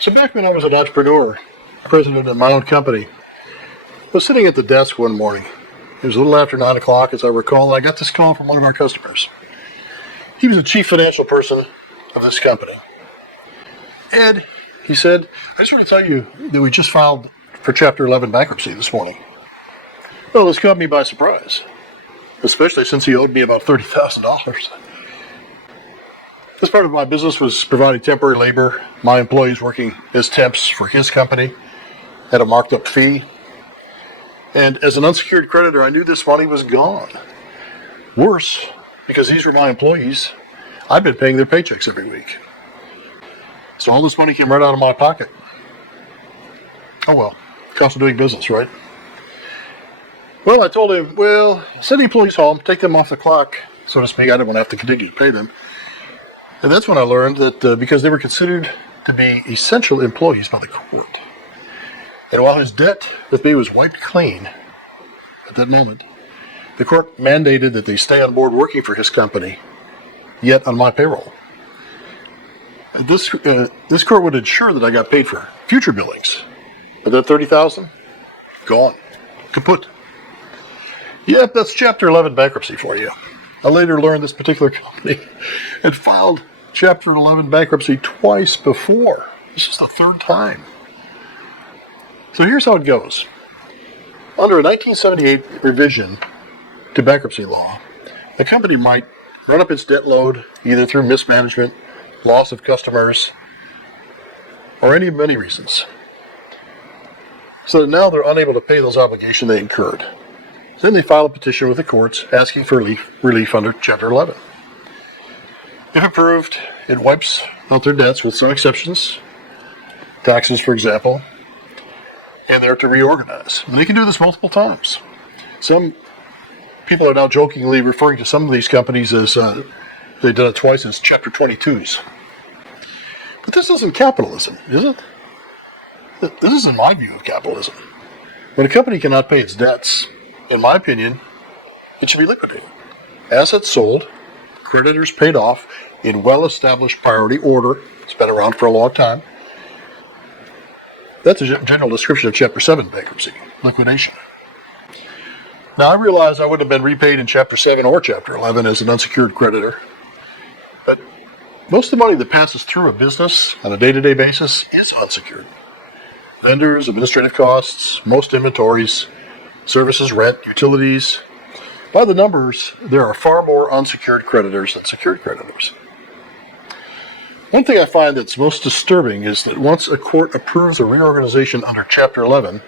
So back when I was an entrepreneur, president of my own company, I was sitting at the desk one morning. It was a little after 9 o'clock, as I recall, and I got this call from one of our customers. He was the chief financial person of this company. Ed, he said, I just want to tell you that we just filed for Chapter 11 bankruptcy this morning. Well, this caught me by surprise, especially since he owed me about $30,000. This part of my business was providing temporary labor, my employees working as temps for his company at a marked up fee. And as an unsecured creditor, I knew this money was gone. Worse, because these were my employees, I'd been paying their paychecks every week. So all this money came right out of my pocket. Oh well, cost of doing business, right? Well, I told him, well, send the employees home, take them off the clock, so to speak. I didn't want to have to continue to pay them. And that's when I learned that because they were considered to be essential employees by the court. And while his debt with me was wiped clean at that moment, the court mandated that they stay on board working for his company, yet on my payroll. This court would ensure that I got paid for future billings. But that $30,000, gone, kaput. Yep, that's Chapter 11 bankruptcy for you. I later learned this particular company had filed Chapter 11 bankruptcy twice before. This is the third time. So here's how it goes. Under a 1978 revision to bankruptcy law, a company might run up its debt load either through mismanagement, loss of customers, or any of many reasons. So that now they're unable to pay those obligations they incurred. Then they file a petition with the courts asking for relief under Chapter 11. If approved, it wipes out their debts with some exceptions, taxes, for example, and they're to reorganize. And they can do this multiple times. Some people are now jokingly referring to some of these companies as, they've done it twice, as Chapter 22s. But this isn't capitalism, is it? This isn't my view of capitalism. When a company cannot pay its debts, in my opinion, it should be liquidated. Assets sold, creditors paid off in well-established priority order. It's been around for a long time. That's a general description of Chapter 7 bankruptcy, liquidation. Now, I realize I wouldn't have been repaid in Chapter 7 or Chapter 11 as an unsecured creditor, but most of the money that passes through a business on a day-to-day basis is unsecured. Vendors, administrative costs, most inventories, services, rent, utilities. By the numbers, there are far more unsecured creditors than secured creditors. One thing I find that's most disturbing is that once a court approves a reorganization under Chapter 11,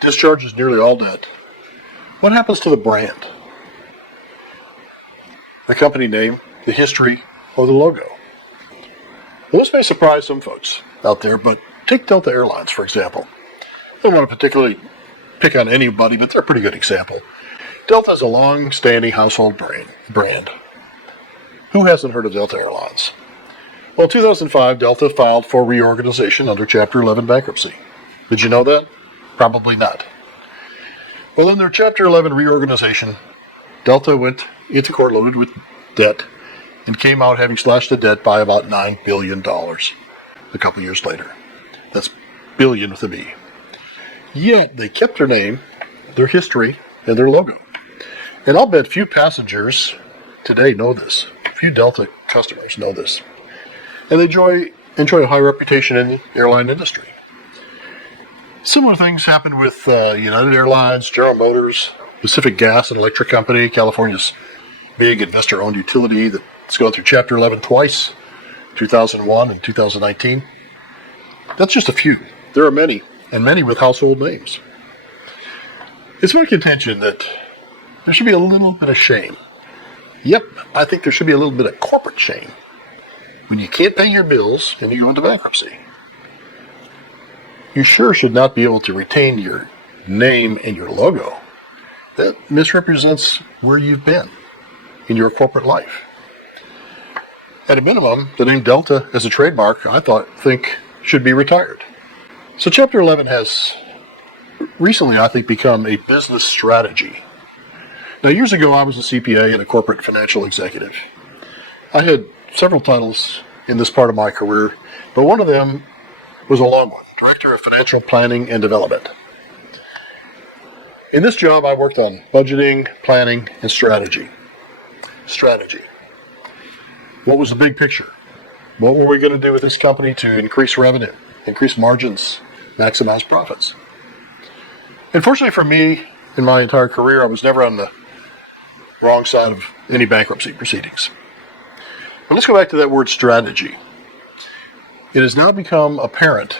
discharges nearly all debt, what happens to the brand? The company name, the history, or the logo? Well, this may surprise some folks out there, but take Delta Airlines, for example. I don't want to particularly pick on anybody, but they're a pretty good example. Delta is a long-standing household brand. Who hasn't heard of Delta Airlines? Well, in 2005, Delta filed for reorganization under Chapter 11 bankruptcy. Did you know that? Probably not. Well, in their Chapter 11 reorganization, Delta went into court loaded with debt and came out having slashed the debt by about $9 billion a couple years later. That's billion with a B. Yet they kept their name, their history, and their logo. And I'll bet few passengers today know this. Few Delta customers know this. And they enjoy a high reputation in the airline industry. Similar things happened with United Airlines, General Motors, Pacific Gas and Electric Company, California's big investor-owned utility that's going through Chapter 11 twice, 2001 and 2019. That's just a few. There are many, and many with household names. It's my contention that there should be a little bit of shame. Yep, I think there should be a little bit of corporate shame when you can't pay your bills and you go into bankruptcy. You sure should not be able to retain your name and your logo. That misrepresents where you've been in your corporate life. At a minimum, the name Delta as a trademark, I think should be retired. So Chapter 11 has recently, I think, become a business strategy. Now, years ago, I was a CPA and a corporate financial executive. I had several titles in this part of my career, but one of them was a long one, Director of Financial Planning and Development. In this job, I worked on budgeting, planning, and strategy. What was the big picture? What were we going to do with this company to increase revenue, increase margins, maximize profits? And fortunately for me, in my entire career, I was never on the wrong side of any bankruptcy proceedings. But let's go back to that word strategy. It has now become apparent,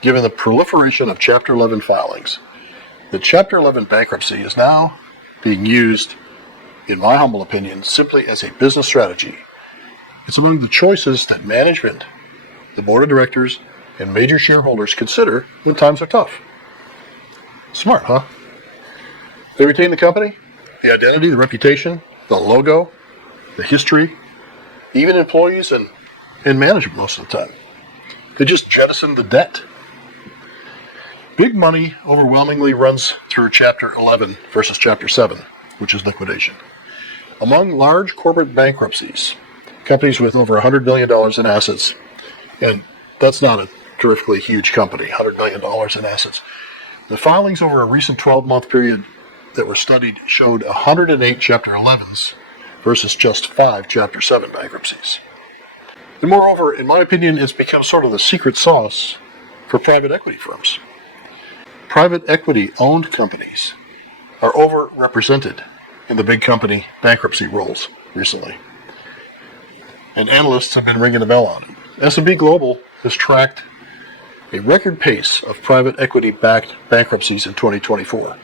given the proliferation of Chapter 11 filings, that Chapter 11 bankruptcy is now being used, in my humble opinion, simply as a business strategy. It's among the choices that management, the board of directors, and major shareholders consider when times are tough. Smart, huh? They retain the company, the identity, the reputation, the logo, the history, even employees and management most of the time. They just jettison the debt. Big money overwhelmingly runs through Chapter 11 versus Chapter 7, which is liquidation. Among large corporate bankruptcies, companies with over $100 million in assets, and that's not a terrifically huge company, $100 million in assets. The filings over a recent 12-month period that were studied showed 108 Chapter 11s versus just 5 Chapter 7 bankruptcies. And moreover, in my opinion, it's become sort of the secret sauce for private equity firms. Private equity-owned companies are overrepresented in the big company bankruptcy rolls recently. And analysts have been ringing the bell on it. S&P Global has tracked a record pace of private equity-backed bankruptcies in 2024.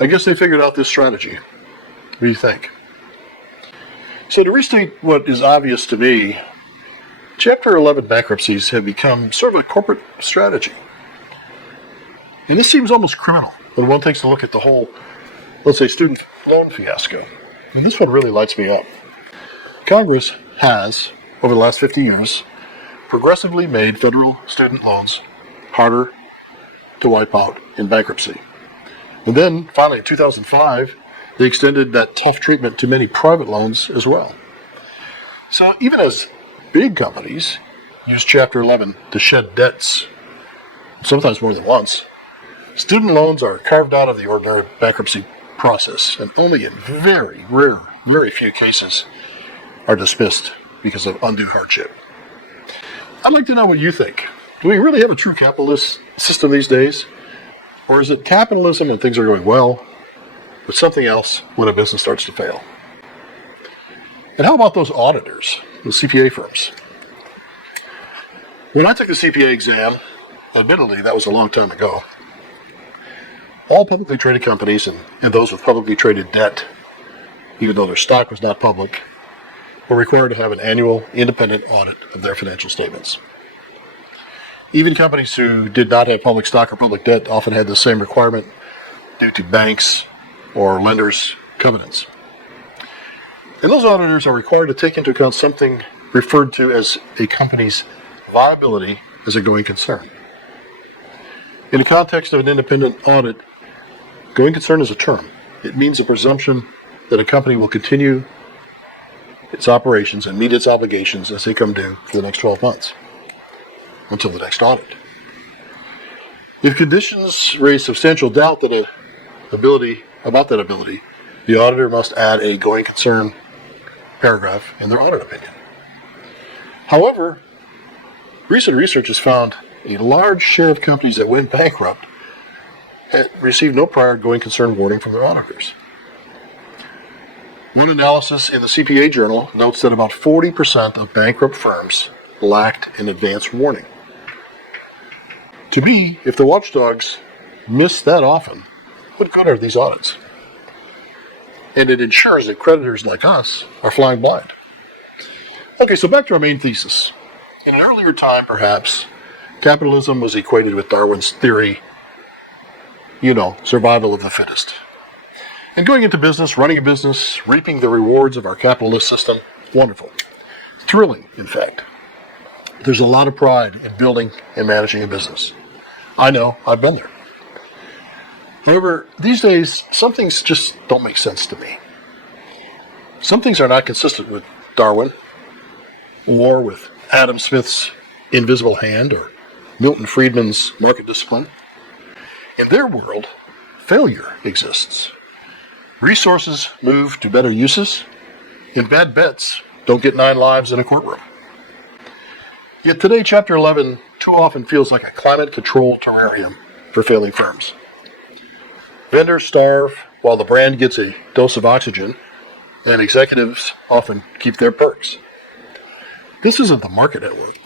I guess they figured out this strategy. What do you think? So to restate what is obvious to me, Chapter 11 bankruptcies have become sort of a corporate strategy. And this seems almost criminal when one takes a look at the whole, let's say, student loan fiasco. And this one really lights me up. Congress has, over the last 50 years, progressively made federal student loans harder to wipe out in bankruptcy. And then, finally, in 2005, they extended that tough treatment to many private loans as well. So even as big companies use Chapter 11 to shed debts, sometimes more than once, student loans are carved out of the ordinary bankruptcy process, and only in very rare, very few cases are dismissed because of undue hardship. I'd like to know what you think. Do we really have a true capitalist system these days? Or is it capitalism when things are going well, but something else when a business starts to fail? And how about those auditors, the CPA firms? When I took the CPA exam, admittedly that was a long time ago, all publicly traded companies and those with publicly traded debt, even though their stock was not public, were required to have an annual independent audit of their financial statements. Even companies who did not have public stock or public debt often had the same requirement due to banks or lenders' covenants. And those auditors are required to take into account something referred to as a company's viability as a going concern. In the context of an independent audit, going concern is a term. It means a presumption that a company will continue its operations and meet its obligations as they come due for the next 12 months, until the next audit. If conditions raise substantial doubt about that ability, the auditor must add a going concern paragraph in their audit opinion. However, recent research has found a large share of companies that went bankrupt received no prior going concern warning from their auditors. One analysis in the CPA Journal notes that about 40% of bankrupt firms lacked an advance warning. To me, if the watchdogs miss that often, what good are these audits? And it ensures that creditors like us are flying blind. Okay, so back to our main thesis. In an earlier time, perhaps, capitalism was equated with Darwin's theory, survival of the fittest. And going into business, running a business, reaping the rewards of our capitalist system, wonderful. Thrilling, in fact. There's a lot of pride in building and managing a business. I know, I've been there. However, these days, some things just don't make sense to me. Some things are not consistent with Darwin, or with Adam Smith's invisible hand, or Milton Friedman's market discipline. In their world, failure exists. Resources move to better uses, and bad bets don't get 9 lives in a courtroom. Yet today, Chapter 11 too often feels like a climate-controlled terrarium for failing firms. Vendors starve while the brand gets a dose of oxygen, and executives often keep their perks. This isn't the market at work.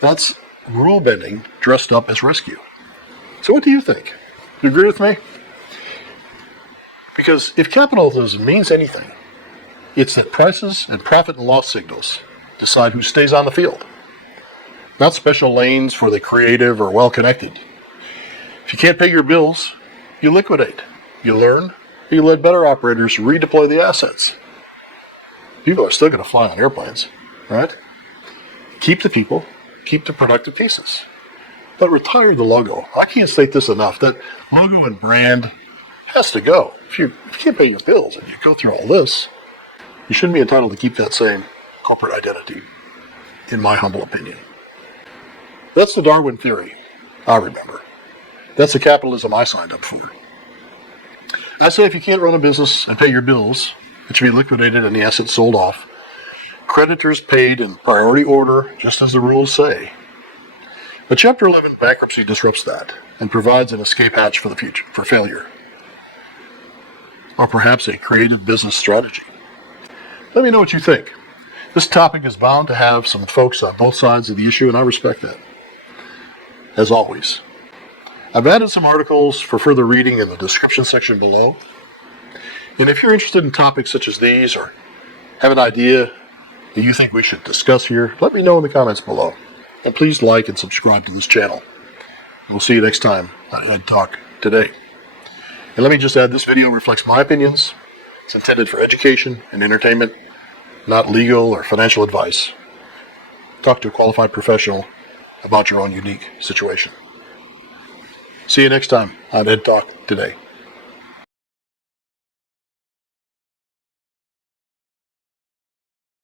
That's rule bending dressed up as rescue. So what do you think? Do you agree with me? Because if capitalism means anything, it's that prices and profit and loss signals decide who stays on the field. Not special lanes for the creative or well-connected. If you can't pay your bills, you liquidate. You learn, you let better operators redeploy the assets. People are still going to fly on airplanes, right? Keep the people, keep the productive pieces. But retire the logo. I can't state this enough. That logo and brand has to go. If you can't pay your bills and you go through all this, you shouldn't be entitled to keep that same corporate identity, in my humble opinion. That's the Darwin theory, I remember. That's the capitalism I signed up for. I say if you can't run a business and pay your bills, it should be liquidated and the assets sold off. Creditors paid in priority order, just as the rules say. But Chapter 11 bankruptcy disrupts that and provides an escape hatch for the future, for failure. Or perhaps a creative business strategy. Let me know what you think. This topic is bound to have some folks on both sides of the issue, and I respect that. As always, I've added some articles for further reading in the description section below. And if you're interested in topics such as these, or have an idea that you think we should discuss here, let me know in the comments below. And please like and subscribe to this channel. We'll see you next time on Ed Talk Today. And let me just add, this video reflects my opinions. It's intended for education and entertainment, not legal or financial advice. Talk to a qualified professional about your own unique situation. See you next time on Ed Talk Today.